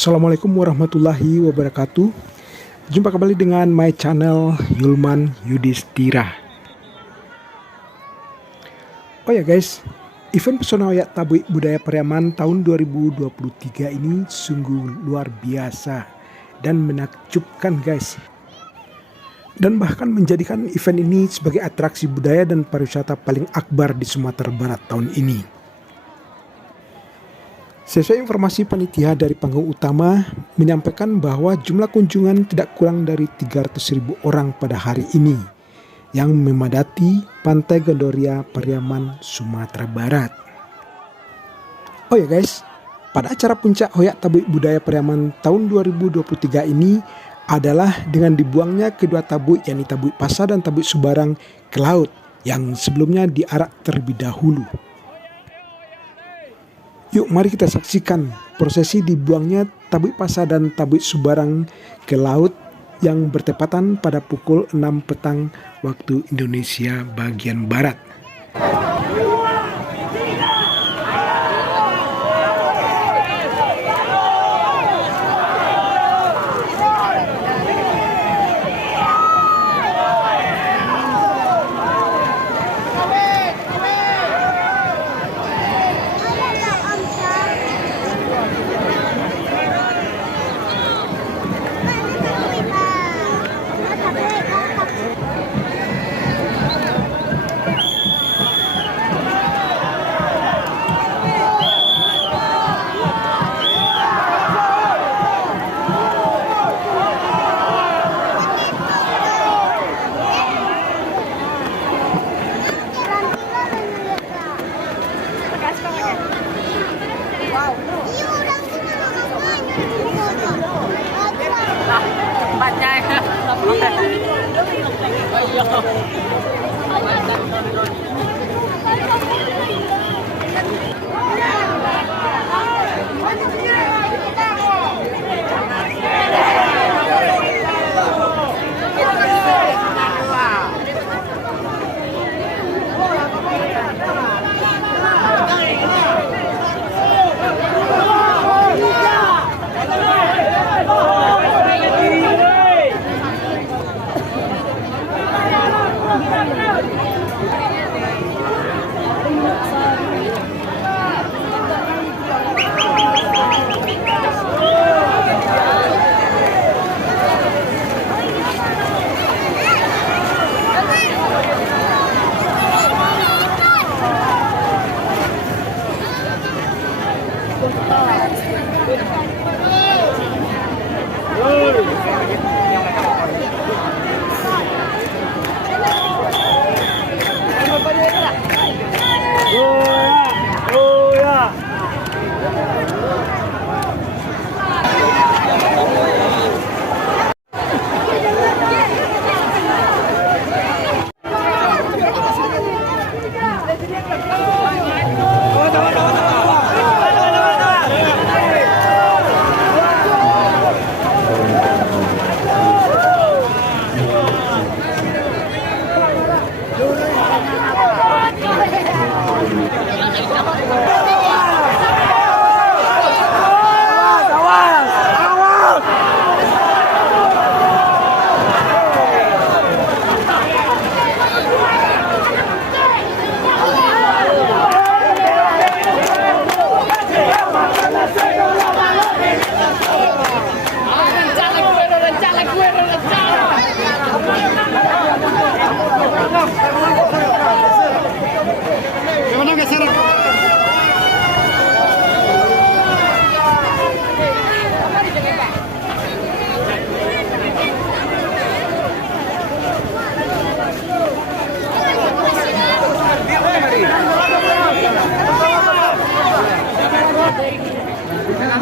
Assalamualaikum warahmatullahi wabarakatuh. Jumpa kembali dengan my channel Yulman Yudhistira. Oh ya guys, event Pesona Hoyak Tabui Budaya Pariaman tahun 2023 ini sungguh luar biasa dan menakjubkan guys. Dan bahkan menjadikan event ini sebagai atraksi budaya dan pariwisata paling akbar di Sumatera Barat tahun ini. Sesuai informasi panitia dari panggung utama menyampaikan bahwa jumlah kunjungan tidak kurang dari 300.000 orang pada hari ini yang memadati Pantai Gandoria Pariaman, Sumatera Barat. Oh ya guys, pada acara puncak Hoyak Tabui Budaya Pariaman tahun 2023 ini adalah dengan dibuangnya kedua tabui, yakni Tabui Pasa dan Tabui Subarang ke laut yang sebelumnya diarak terlebih dahulu. Yuk mari kita saksikan prosesi dibuangnya Tabui Pasa dan Tabui Subarang ke laut yang bertepatan pada pukul 6 petang waktu Indonesia bagian Barat. Bạn trai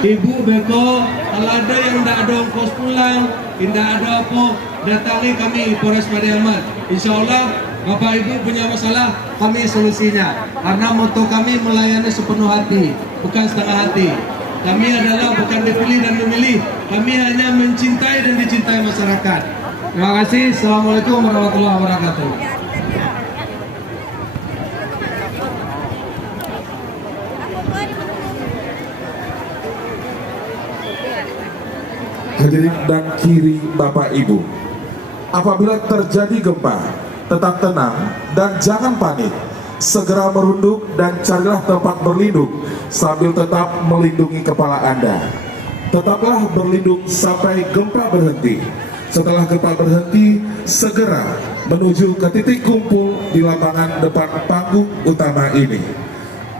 Ibu Beko, kalau ada yang tidak ada ongkos pulang, tidak ada apa, datangi kami Polres Pariaman. Insya Allah Bapak Ibu punya masalah, kami solusinya. Karena moto kami melayani sepenuh hati, bukan setengah hati. Kami adalah bukan dipilih dan memilih, kami hanya mencintai dan dicintai masyarakat. Terima kasih. Assalamualaikum warahmatullahi wabarakatuh. Hadirin dan kiri Bapak Ibu, apabila terjadi gempa, tetap tenang dan jangan panik. Segera merunduk dan carilah tempat berlindung sambil tetap melindungi kepala Anda. Tetaplah berlindung sampai gempa berhenti. Setelah gempa berhenti, segera menuju ke titik kumpul di lapangan depan panggung utama ini.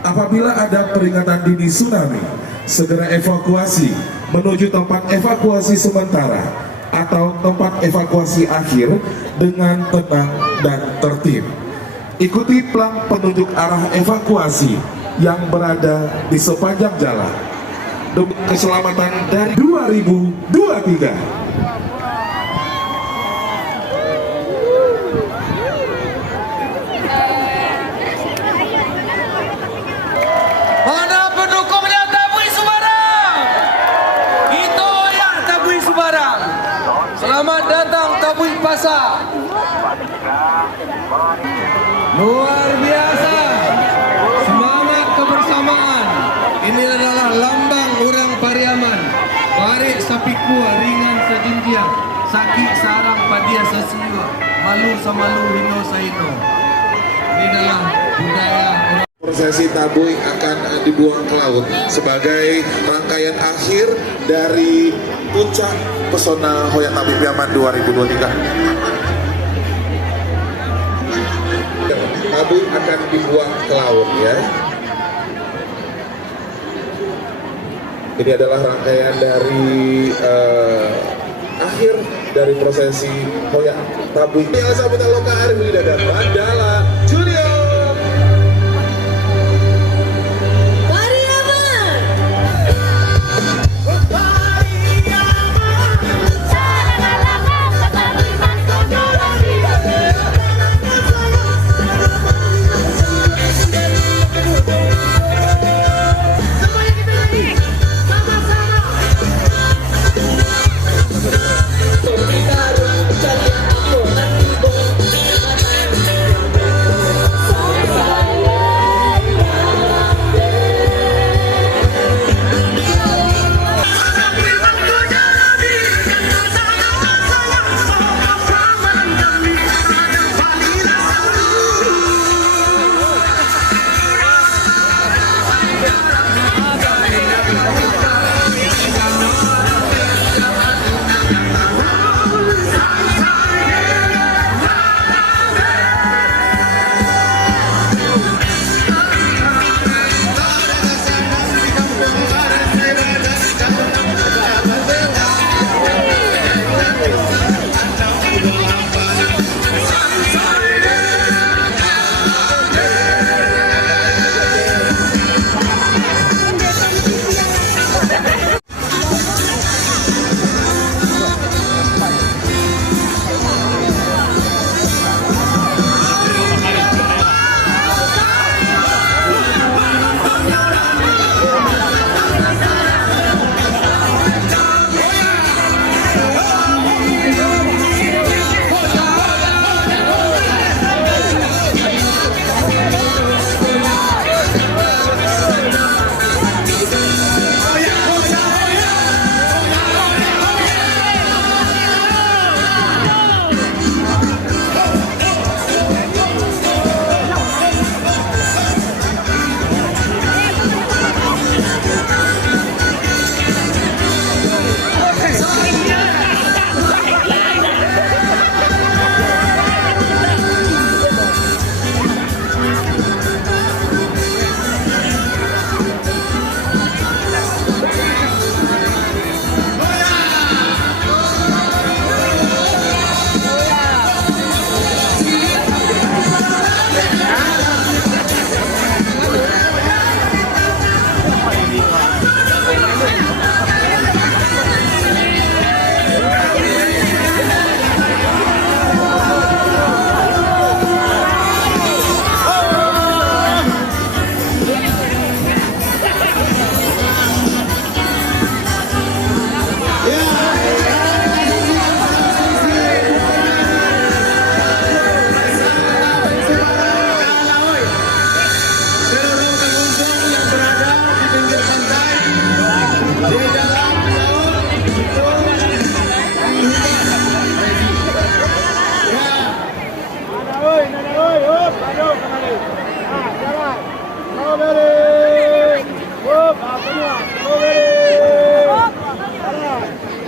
Apabila ada peringatan dini tsunami, segera evakuasi menuju tempat evakuasi sementara atau tempat evakuasi akhir dengan tenang dan tertib. Ikuti pelang penunjuk arah evakuasi yang berada di sepanjang jalan demi keselamatan dari 2023. Mana pendukungnya Tabui Subarang? Itu ya Tabui Subarang. Selamat datang Tabui Pasar. Luar biasa. Semangat kebersamaan. Ini adalah lambang orang Pariaman. Barik sapikua ringan sejinjiang. Sakit sarang padia sesiwa. Malu samalu hino saino. Ini adalah budaya orang. Prosesi tabui akan dibuang ke laut sebagai rangkaian akhir dari puncak pesona Hoya Tabui Piaman 2023. Tabui akan dibuang ke laut ya. Ini adalah rangkaian dari akhir dari prosesi Hoya Tabui. Yang sambutan lokal hari ini dan Mandala Junior.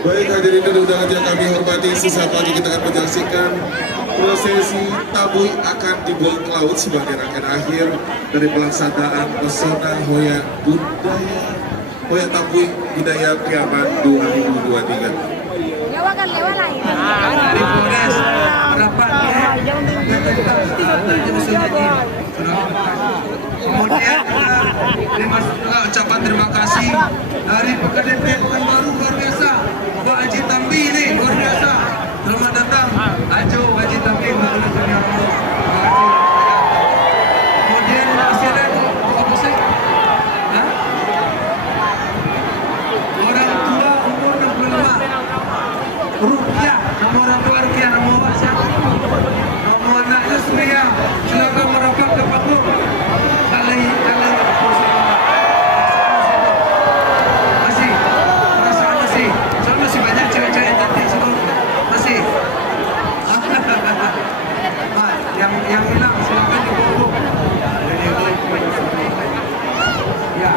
Baik hadirin dan undangan yang kami hormati, sesaat lagi kita akan menyaksikan prosesi tabuh akan dibuang ke laut sebagai rangkaian akhir dari pelaksanaan pesona Hoya Tabuh Budaya Priaman 2023. Lewat lah ya. Dari Polres kemudian ucapan terima kasih dari PKDP Pekanbaru luar biasa, Pak Haji Tambi ini luar biasa. Selamat datang Ajo Haji Tambi. Kemudian masih ada apa sih? Orang tua umur 65. Rupiah, nama orang tua Rupiah, nama awak siapa? Nama anaknya Surya. Silakan merapat ke panggung. Masih banyak cewek-cewek yang cantik semua. Masih. Yang hilang silakan dibawa. Ya.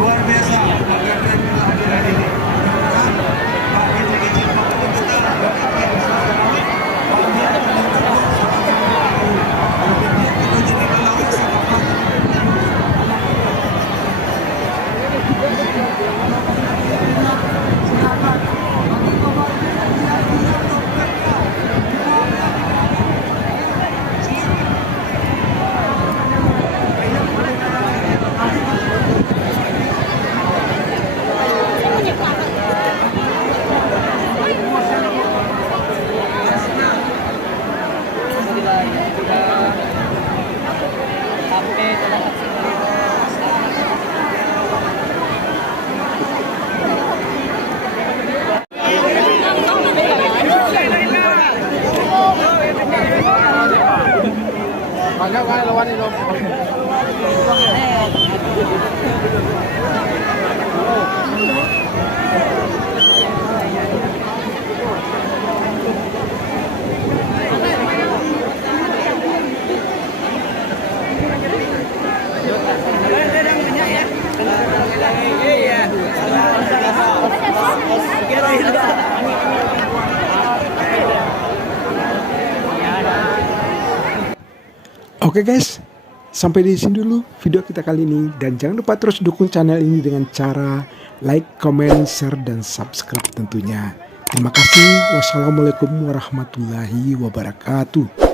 Luar biasa, Banyak kan lawan itu. Oke guys, sampai di sini dulu video kita kali ini, dan jangan lupa terus dukung channel ini dengan cara like, comment, share, dan subscribe tentunya. Terima kasih. Wassalamualaikum warahmatullahi wabarakatuh.